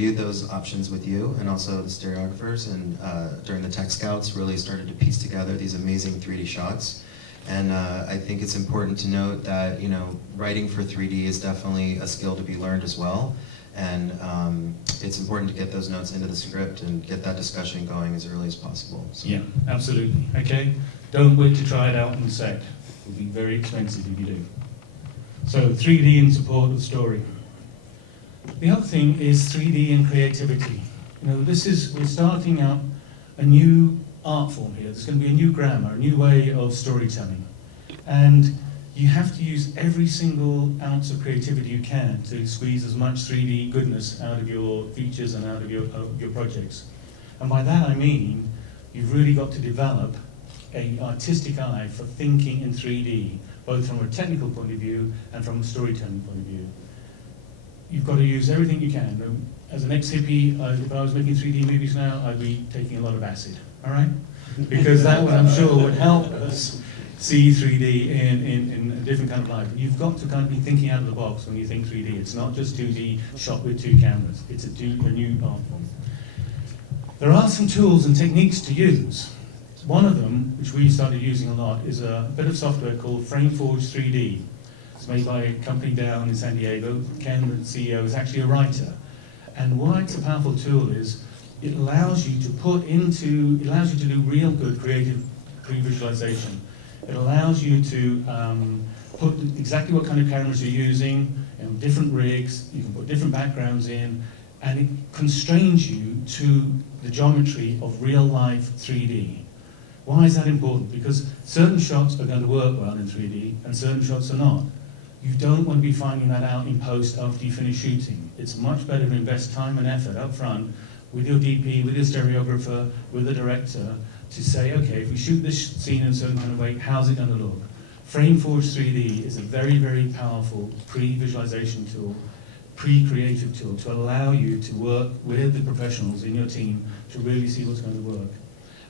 reviewed those options with you and also the stereographers, and during the tech scouts really started to piece together these amazing 3D shots. And I think it's important to note that, you know, writing for 3D is definitely a skill to be learned as well. And it's important to get those notes into the script and get that discussion going as early as possible. So. Yeah, absolutely. Okay, don't wait to try it out on set. It will be very expensive if you do. So 3D in support of the story. The other thing is 3D and creativity. You know, we're starting out a new art form here. There's going to be a new grammar, a new way of storytelling. And you have to use every single ounce of creativity you can to squeeze as much 3D goodness out of your features and out of your projects. And by that I mean, you've really got to develop an artistic eye for thinking in 3D, both from a technical point of view and from a storytelling point of view. You've got to use everything you can. As an ex-hippie, if I was making 3D movies now, I'd be taking a lot of acid, all right? Because that, I'm sure, would help us see 3D in a different kind of light. You've got to kind of be thinking out of the box when you think 3D. It's not just 2D shot with 2 cameras. It's a new art form. There are some tools and techniques to use. One of them, which we started using a lot, is a bit of software called FrameForge 3D. It's made by a company down in San Diego. Ken, the CEO, is actually a writer. And why it's a powerful tool is it allows you to do real good creative pre-visualization. It allows you to put exactly what kind of cameras you're using, different rigs, you can put different backgrounds in, and it constrains you to the geometry of real-life 3D. Why is that important? Because certain shots are going to work well in 3D, and certain shots are not. You don't want to be finding that out in post after you finish shooting. It's much better to invest time and effort up front with your DP, with your stereographer, with the director, to say, okay, if we shoot this scene in a certain kind of way, how's it going to look? FrameForge 3D is a very, very powerful pre-visualization tool, pre-creative tool to allow you to work with the professionals in your team to really see what's going to work.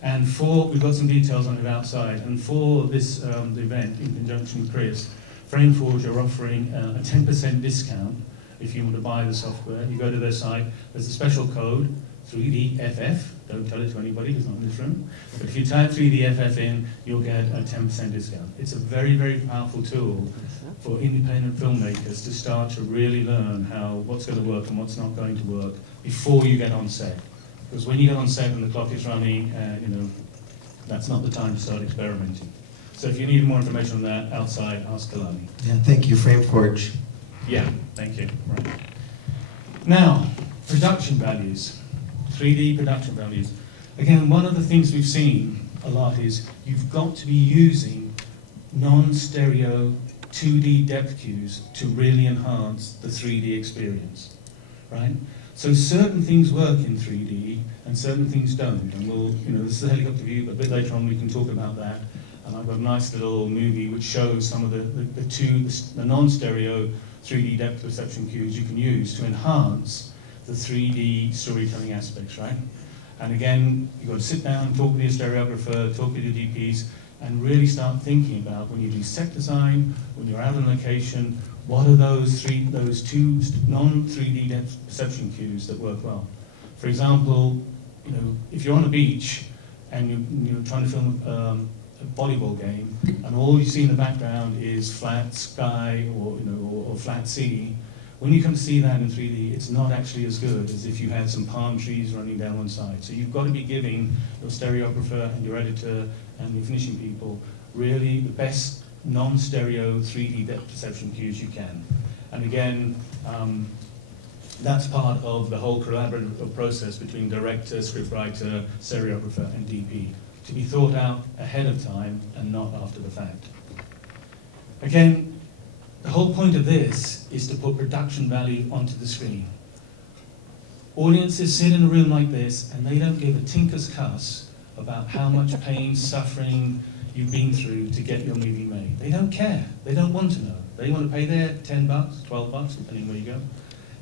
And we've got some details on it outside, and for this the event, in conjunction with Chris, FrameForge are offering a 10% discount if you want to buy the software. You go to their site, there's a special code, 3DFF, don't tell it to anybody who's not in this room, but if you type 3DFF in, you'll get a 10% discount. It's a very, very powerful tool for independent filmmakers to start to really learn what's going to work and what's not going to work before you get on set. Because when you get on set and the clock is running, that's not the time to start experimenting. So if you need more information on that, outside, ask Kalani. Yeah, thank you, FrameForge. Yeah, thank you. Right. Now, production values. 3D production values. Again, one of the things we've seen a lot is you've got to be using non-stereo 2D depth cues to really enhance the 3D experience, right? So certain things work in 3D and certain things don't. And we'll, this is a helicopter view, but a bit later on we can talk about that. And I've got a nice little movie which shows some of the non-stereo 3D depth perception cues you can use to enhance the 3D storytelling aspects, right? And again, you've got to sit down, talk with your stereographer, talk with your DPs, and really start thinking about when you do set design, when you're out on location, what are those two non-3D depth perception cues that work well? For example, if you're on a beach and you're trying to film a volleyball game, and all you see in the background is flat sky or flat sea, when you come to see that in 3D, it's not actually as good as if you had some palm trees running down one side. So you've got to be giving your stereographer and your editor and your finishing people really the best non-stereo 3D depth perception cues you can. And again, that's part of the whole collaborative process between director, scriptwriter, stereographer, and DP, to be thought out ahead of time and not after the fact. Again, the whole point of this is to put production value onto the screen. Audiences sit in a room like this and they don't give a tinker's cuss about how much pain, suffering you've been through to get your movie made. They don't care. They don't want to know. They want to pay their $10, $12, depending where you go,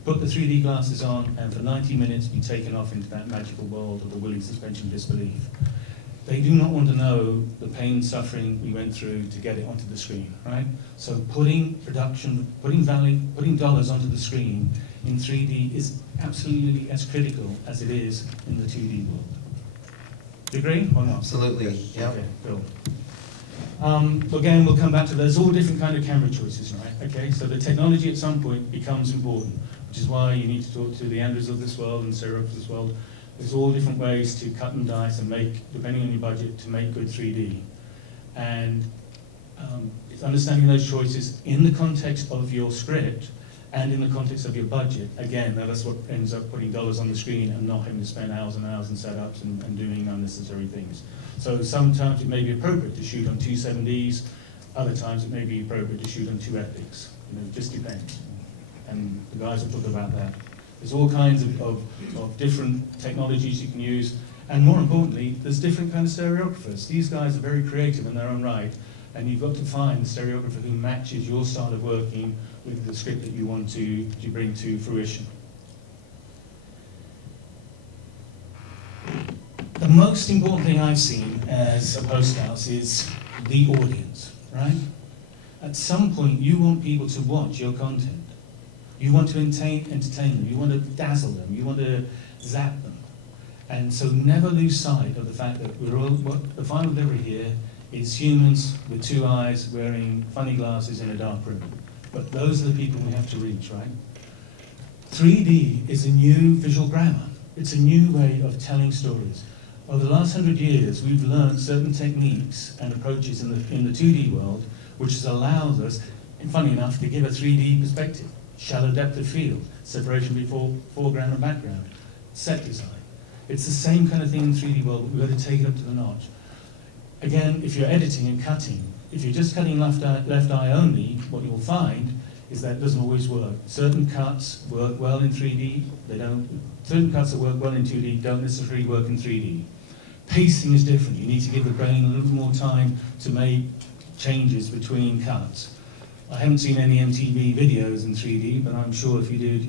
put the 3D glasses on, and for 90 minutes be taken off into that magical world of the willing suspension of disbelief. They do not want to know the pain, suffering we went through to get it onto the screen, right? So putting dollars onto the screen in 3D is absolutely as critical as it is in the 2D world. Do you agree or not? Absolutely, yeah. Okay, cool. Again, we'll come back to there's all different kind of camera choices, right? Okay, so the technology at some point becomes important, which is why you need to talk to the Andrews of this world and Sarah of this world. There's all different ways to cut and dice and make, depending on your budget, to make good 3D. And it's understanding those choices in the context of your script and in the context of your budget. Again, that's what ends up putting dollars on the screen and not having to spend hours and hours in setups and doing unnecessary things. So sometimes it may be appropriate to shoot on 270s, other times it may be appropriate to shoot on 2 epics. You know, it just depends. And the guys will talk about that. There's all kinds of different technologies you can use, and more importantly, there's different kinds of stereographers. These guys are very creative in their own right, and you've got to find the stereographer who matches your style of working with the script that you want to bring to fruition. The most important thing I've seen as a post house is the audience, right? At some point, you want people to watch your content. You want to entertain them, you want to dazzle them, you want to zap them. And so never lose sight of the fact that the final delivery here is humans with 2 eyes wearing funny glasses in a dark room. But those are the people we have to reach, right? 3D is a new visual grammar. It's a new way of telling stories. Over the last 100 years, we've learned certain techniques and approaches in the 2D world, which has allowed us, and funny enough, to give a 3D perspective. Shallow depth of field, separation between foreground and background, set design. It's the same kind of thing in the 3D world, but we've got to take it up to the notch. Again, if you're editing and cutting, if you're just cutting left eye only, what you'll find is that it doesn't always work. Certain cuts work well in 3D, certain cuts that work well in 2D don't necessarily work in 3D. Pacing is different. You need to give the brain a little more time to make changes between cuts. I haven't seen any MTV videos in 3D, but I'm sure if you did,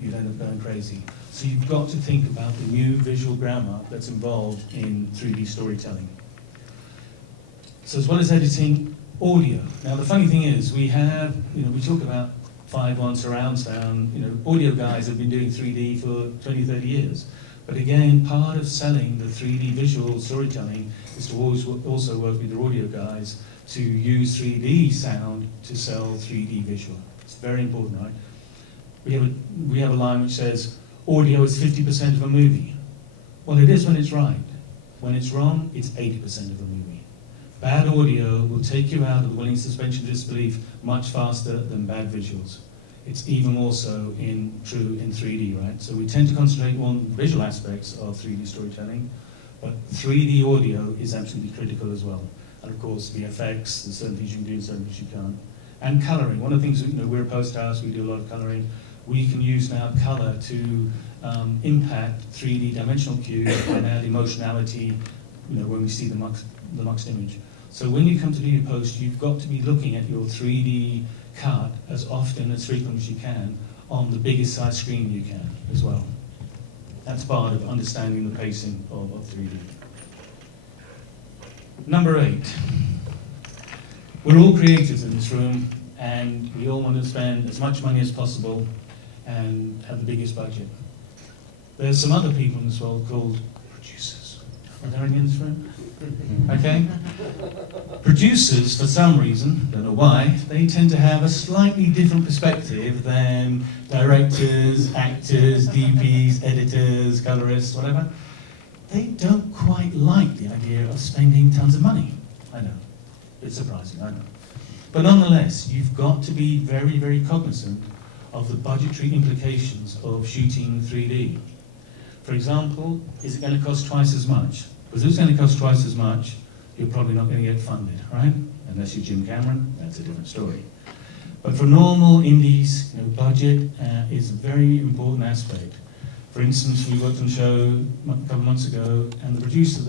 you'd end up going crazy. So you've got to think about the new visual grammar that's involved in 3D storytelling. So as well as editing, audio. Now the funny thing is, we have, we talk about 5.1 surround sound, audio guys have been doing 3D for 20, 30 years. But again, part of selling the 3D visual storytelling is to always also work with your audio guys to use 3D sound to sell 3D visual. It's very important, right? We have a line which says, audio is 50% of a movie. Well, it is when it's right. When it's wrong, it's 80% of a movie. Bad audio will take you out of the willing suspension of disbelief much faster than bad visuals. It's even more so true in 3D, right? So we tend to concentrate on visual aspects of 3D storytelling, but 3D audio is absolutely critical as well. And of course, the effects, there's certain things you can do and certain things you can't. And colouring. One of the things, we're a post house, we do a lot of colouring. We can use now colour to impact 3D dimensional cue and add emotionality, when we see the muxed image. So when you come to do your post, you've got to be looking at your 3D cut as often, as frequently as you can, on the biggest size screen you can as well. That's part of understanding the pacing of 3D. Number 8. We're all creators in this room, and we all want to spend as much money as possible and have the biggest budget. There's some other people in this world called producers. Are there any in this room? Okay? Producers, for some reason, don't know why, they tend to have a slightly different perspective than directors, actors, DPs, editors, colorists, whatever. They don't quite like the idea of spending tons of money. I know. It's surprising, I know. But nonetheless, you've got to be very, very cognizant of the budgetary implications of shooting 3D. For example, is it going to cost twice as much? Because if it's going to cost twice as much, you're probably not going to get funded, right? Unless you're Jim Cameron, that's a different story. But for normal indies, budget is a very important aspect. For instance, we worked on a show a couple of months ago, and the producer,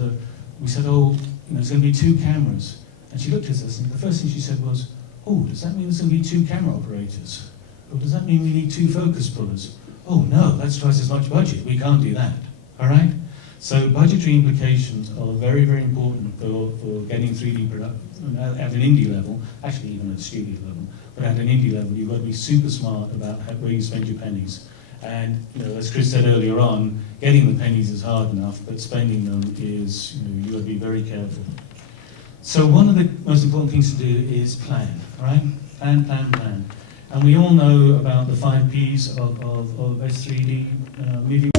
we said, there's going to be 2 cameras. And she looked at us, and the first thing she said was, oh, does that mean there's going to be 2 camera operators? Or does that mean we need 2 focus pullers? Oh no, that's twice as much budget, we can't do that, all right? So budgetary implications are very, very important for getting 3D production at an indie level, actually even at a studio level, but at an indie level, you've got to be super smart about where you spend your pennies. And as Chris said earlier on, getting the pennies is hard enough, but spending them is, you've got to be very careful. So one of the most important things to do is plan, right? Plan, plan, plan. And we all know about the 5 Ps of S3D movie.